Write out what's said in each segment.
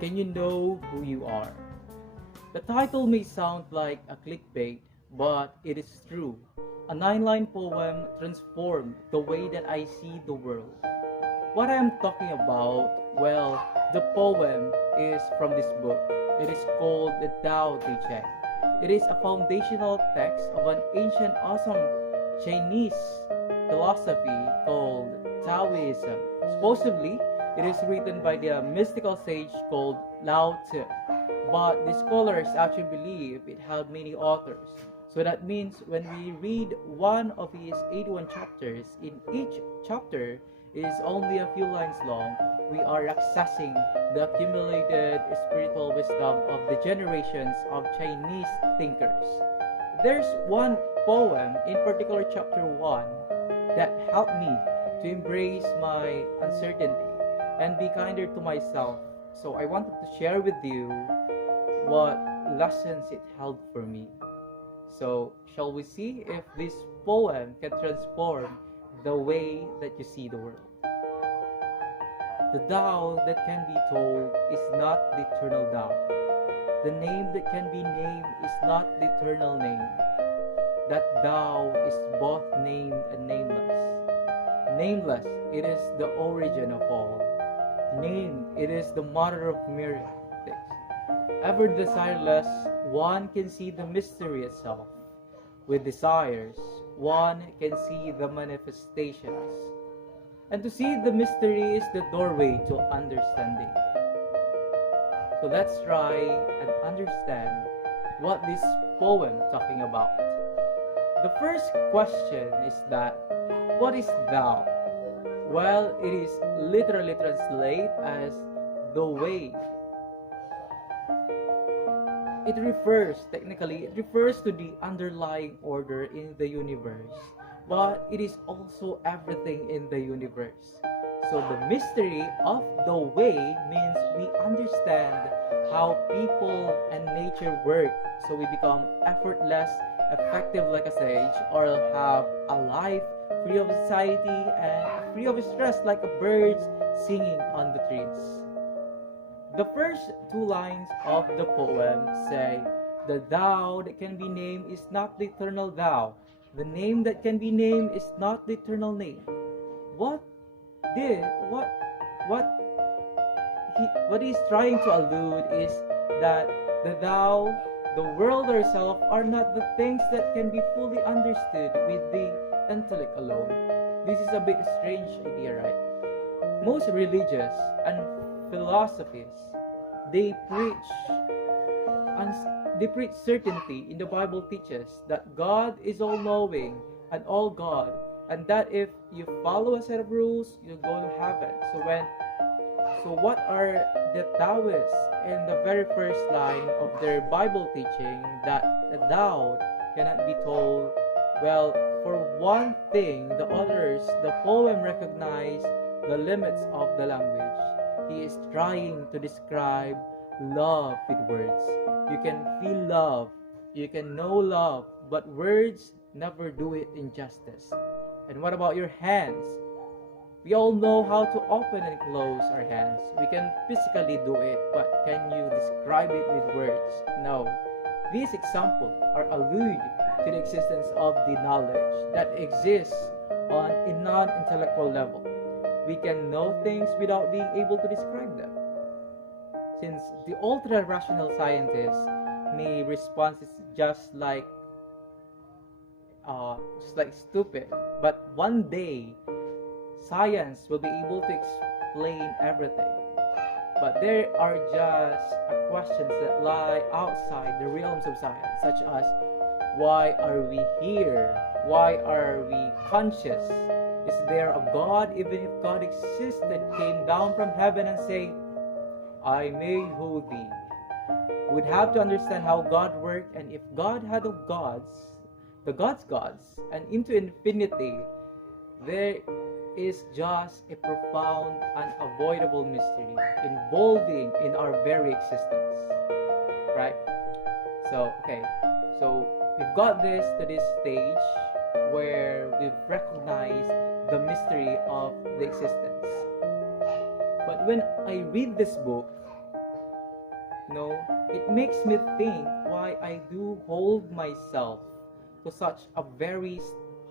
Can you know who you are? The title may sound like a clickbait, but it is true. A nine-line poem transformed the way that I see the world. What I am talking about, well, the poem is from this book. It is called the Tao Te Ching. It is a foundational text of an ancient, awesome Chinese philosophy called Taoism. Supposedly, it is written by the mystical sage called Lao Tzu. But the scholars actually believe it had many authors. So that means when we read one of his 81 chapters, in each chapter is only a few lines long, we are accessing the accumulated spiritual wisdom of the generations of Chinese thinkers. There's one poem, in particular chapter 1, that helped me to embrace my uncertainty and be kinder to myself. So I wanted to share with you what lessons it held for me. So, shall we see if this poem can transform the way that you see the world? The Tao that can be told is not the eternal Tao. The name that can be named is not the eternal name. That Tao is both named and nameless. Nameless, it is the origin of all. Named, it is the mother of miracles. Ever desireless, one can see the mystery itself. With desires, one can see the manifestations. And to see the mystery is the doorway to understanding. So let's try and understand what this poem talking about. The first question is that, what is thou? Well, it is literally translated as the way. It refers to the underlying order in the universe, but it is also everything in the universe. So the mystery of the way means we understand how people and nature work, so we become effortless, effective like a sage, or have a life free of anxiety and free of stress like a bird singing on the trees. The first two lines of the poem say, the Tao that can be named is not the eternal Tao. The name that can be named is not the eternal name. What did what what he's trying to allude is that the Tao, the world itself, are not the things that can be fully understood with the intellect alone. This is a bit strange idea, right? Most religious and philosophies, they preach they preach certainty. In the Bible teaches that God is all knowing and all God, and that if you follow a set of rules, you'll go to heaven. So what are the Taoists in the very first line of their Bible teaching that the Tao cannot be told? Well, for one thing, the poem recognize the limits of the language. He is trying to describe love with words. You can feel love, you can know love, but words never do it injustice. And what about your hands? We all know how to open and close our hands. We can physically do it, but can you describe it with words? No. These examples are allude to the existence of the knowledge that exists on a non-intellectual level. We can know things without being able to describe them. Since the ultra-rational scientists may respond just like stupid, but one day science will be able to explain everything. But there are just questions that lie outside the realms of science, such as why are we here? Why are we conscious? Is there a God? Even if God existed, came down from heaven and said, I made who thee. We'd have to understand how God worked, and if God had of gods, the gods, and into infinity, there is just a profound, unavoidable mystery involving in our very existence. Right? So we've got this to this stage where we've recognized the mystery of the existence. But when I read this book, You know, it makes me think why I do hold myself to such a very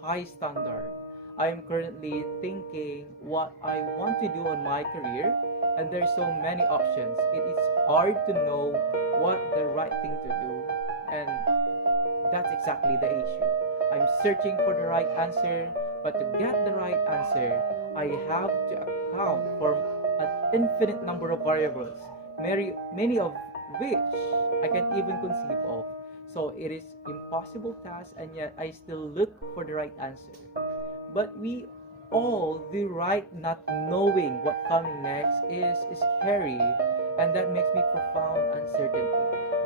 high standard. I am currently thinking what I want to do on my career, and there's so many options. It is hard to know what the right thing to do, and that's exactly the issue. I'm searching for the right answer, but to get the right answer, I have to account for an infinite number of variables, many of which I can't even conceive of. So it is impossible task, and yet I still look for the right answer. But we all do right not knowing what coming next is scary, and that makes me profound uncertainty.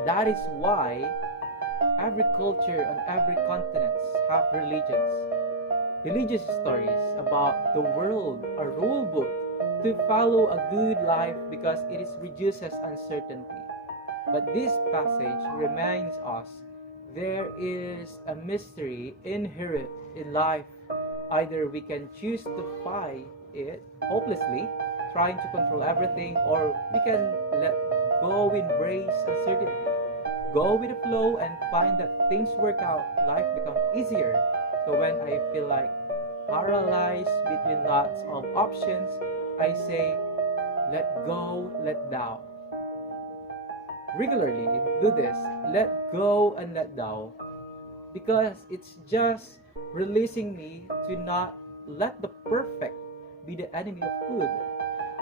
That is why every culture on every continent have religious stories about the world, a rule book to follow a good life because it is reduces uncertainty. But this passage reminds us there is a mystery inherent in life. Either we can choose to fight it hopelessly, trying to control everything, or we can let go, embrace uncertainty, go with the flow, and find that things work out, life becomes easier. So when I feel like paralyzed between lots of options, I say, let go, let down. Regularly do this, let go and let down, because it's just releasing me to not let the perfect be the enemy of good.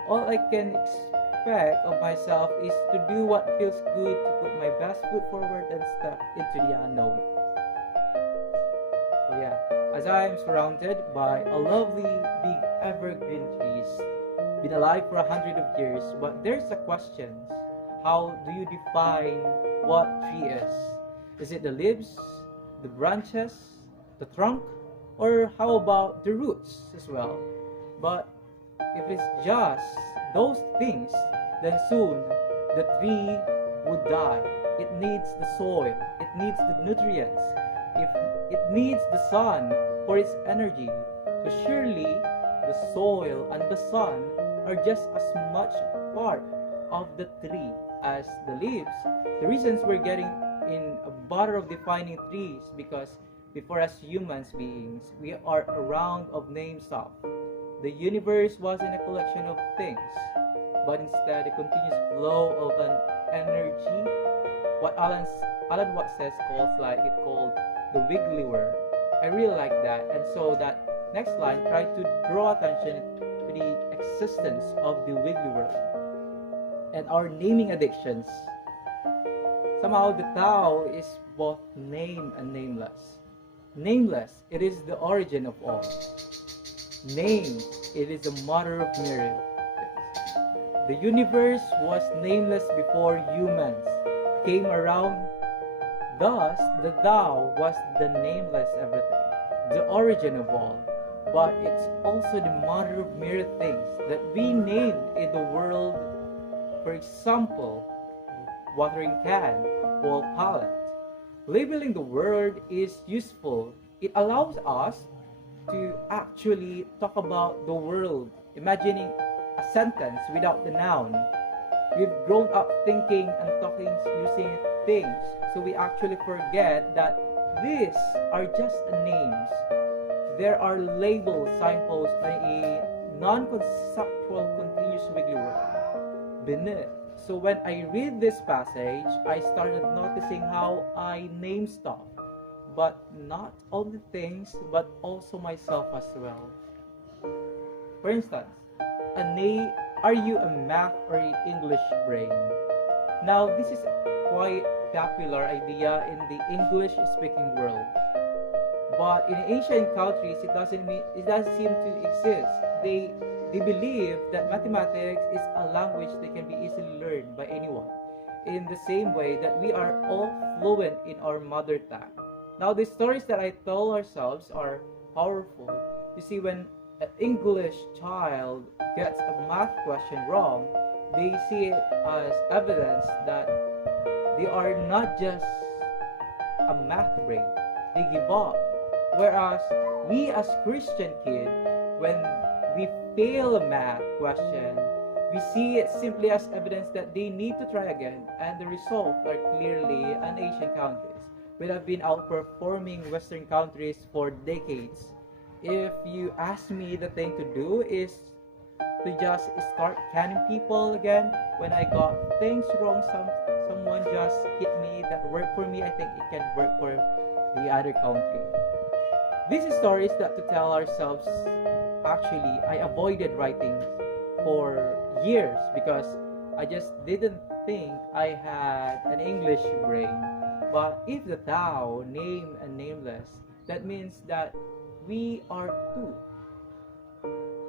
All I can expect of myself is to do what feels good, to put my best foot forward and step into the unknown. So yeah, as I am surrounded by a lovely big evergreen trees, been alive for 100 of years, but there's a question. How do you define what tree is? Is it the leaves, the branches, the trunk, or how about the roots as well? But if it's just those things, then soon the tree would die. It needs the soil, it needs the nutrients, if it needs the sun for its energy. So surely the soil and the sun are just as much part of the tree as the leaves. The reasons we're getting in a bother of defining trees because before as humans beings, we are a round of name stuff. The universe wasn't a collection of things, but instead a continuous flow of an energy. What Alan Watts says called the wiggly world. I really like that, and so that next line try to draw attention to the existence of the wiggly world and our naming addictions. Somehow the Tao is both name and nameless. Nameless, it is the origin of all. Name, it is the mother of miracles. The universe was nameless before humans came around. Thus, the Tao was the nameless everything, the origin of all. But it's also the mother of myriad things that we named in the world. For example, watering can, wall palette. Labeling the word is useful. It allows us to actually talk about the world, imagining a sentence without the noun. We've grown up thinking and talking using things, so we actually forget that these are just names. There are labels, signposts, and a non-conceptual continuous wiggly world beneath. So when I read this passage, I started noticing how I name stuff, but not only things, but also myself as well. For instance, are you a math or English brain? Now, this is a quite popular idea in the English-speaking world. But in Asian countries, it doesn't seem to exist. They believe that mathematics is a language that can be easily learned by anyone, in the same way that we are all fluent in our mother tongue. Now, the stories that I tell ourselves are powerful. You see, when an English child gets a math question wrong, they see it as evidence that they are not just a math brain. They give up. Whereas we as Christian kids, when we fail a math question, We see it simply as evidence that they need to try again, and the results are clearly an Asian countries, which have been outperforming Western countries for decades. If you ask me, the thing to do is to just start canning people again when I got things wrong. Someone just hit me that worked for me. I think it can work for the other country. These stories that to tell ourselves. Actually, I avoided writing for years because I just didn't think I had an English brain. But if the Tao name and nameless, that means that we are two.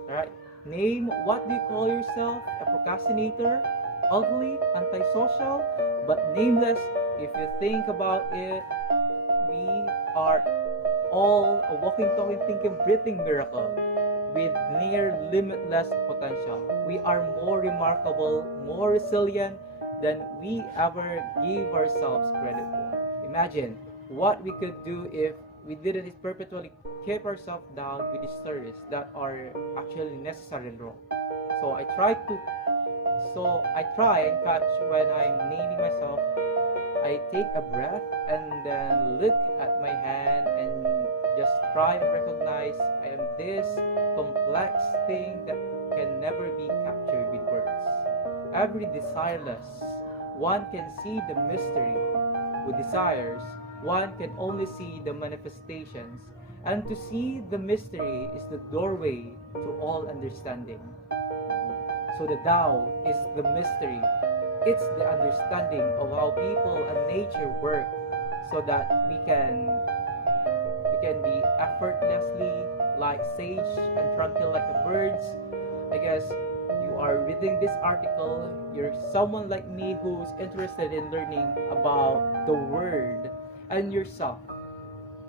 Alright? Name, what do you call yourself? A procrastinator? Ugly? Antisocial? But nameless, if you think about it, we are all a walking, talking, thinking, breathing miracle with near limitless potential. We are more remarkable, more resilient than we ever gave ourselves credit for. Imagine what we could do if we didn't perpetually keep ourselves down with the stories that are actually necessary and wrong. So I try to I try and catch when I'm naming myself. I take a breath and then look at my hand and just try and recognize I am this complex thing that can never be captured with words. Every desireless, one can see the mystery. With desires, one can only see the manifestations, and to see the mystery is the doorway to all understanding. So the Tao is the mystery. It's the understanding of how people and nature work so that we can be effortlessly like sage and tranquil like the birds. I guess you are reading this article, you're someone like me who's interested in learning about the word and yourself.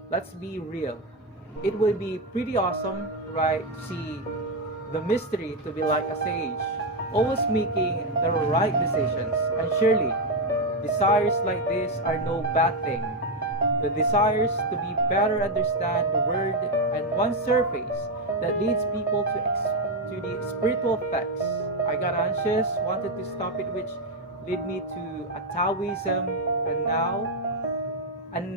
Let's be real. It would be pretty awesome, right, to see the mystery to be like a sage, always making the right decisions. And surely, desires like this are no bad thing. The desires to be better understand the word and one surface that leads people to the spiritual facts. I got anxious, wanted to stop it, which led me to a Taoism, and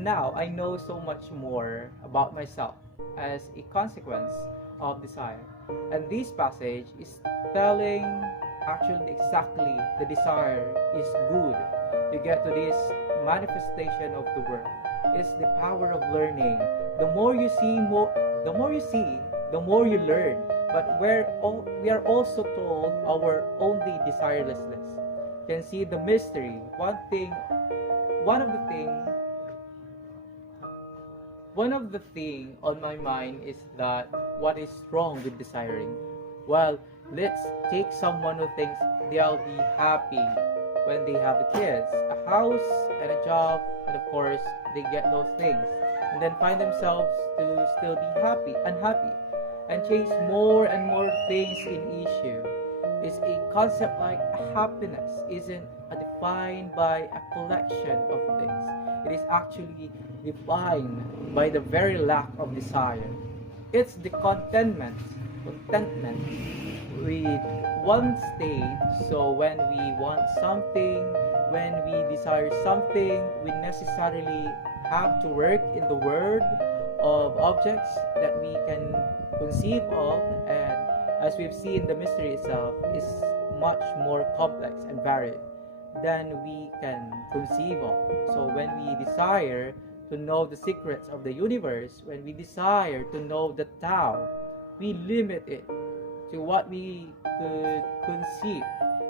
now I know so much more about myself as a consequence of desire. And this passage is telling actually exactly the desire is good. You get to this manifestation of the word. It's the power of learning. The more you see, the more you learn. But we are also told our only desirelessness can see the mystery. One of the thing One of the thing on my mind is that what is wrong with desiring? Well, let's take someone who thinks they'll be happy when they have kids, a house and a job, and of course they get those things, and then find themselves to still be unhappy, and chase more and more things in issue. Is a concept like happiness isn't defined by a collection of things. It is actually defined by the very lack of desire. It's the contentment with one state. So when we want something, when we desire something, we necessarily have to work in the world of objects that we can conceive of, and as we've seen, the mystery itself is much more complex and varied than we can conceive of. So when we desire to know the secrets of the universe, when we desire to know the Tao, we limit it to what we could conceive,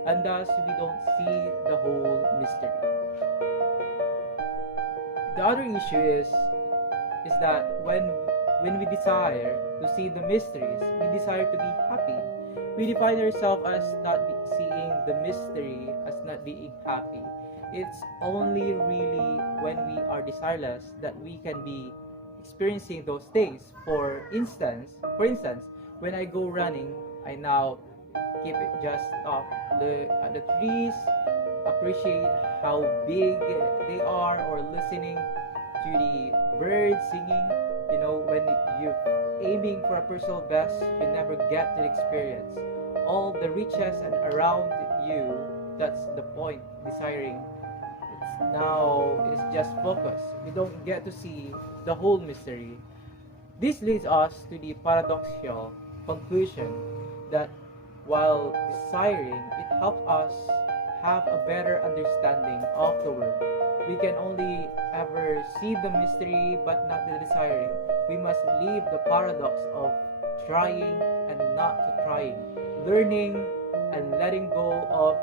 and thus we don't see the whole mystery. The other issue is that when we desire to see the mysteries, we desire to be happy. We define ourselves as not seeing the mystery as not being happy. It's only really when we are desireless that we can be experiencing those things. For instance, when I go running, I now keep it just up at the trees, appreciate how big they are, or listening to the birds singing. When you're aiming for a personal best, you never get to experience all the riches and around you. That's the point. Desiring. It's just focus. We don't get to see the whole mystery. This leads us to the paradoxical conclusion that while desiring, it helps us have a better understanding of the world. We can only ever see the mystery but not the desiring. We must leave the paradox of trying and not to trying, learning and letting go of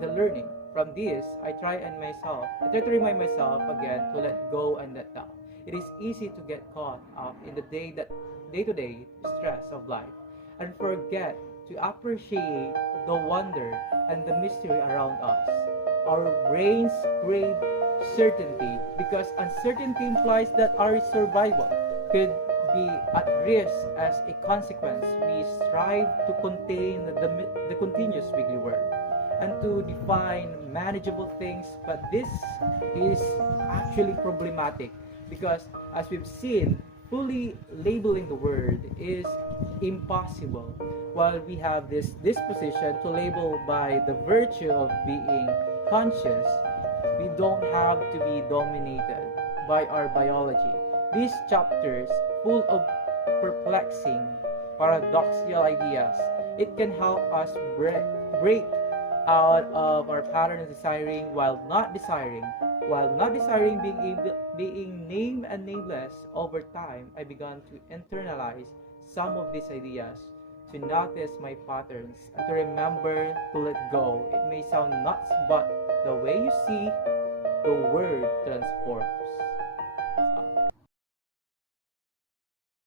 the learning. From this, I try to remind myself again to let go and let down. It is easy to get caught up in the day-to-day stress of life and forget to appreciate the wonder and the mystery around us. Our brains crave certainty because uncertainty implies that our survival could be at risk. As a consequence, we strive to contain the continuous wiggly world and to define manageable things, but this is actually problematic because, as we've seen, fully labeling the word is impossible. While we have this disposition to label by the virtue of being conscious, we don't have to be dominated by our biology. These chapters, full of perplexing, paradoxical ideas, it can help us break out of our pattern of desiring while not desiring being named and nameless. Over time, I began to internalize some of these ideas, to notice my patterns, and to remember to let go. It may sound nuts, but the way you see, the word transforms.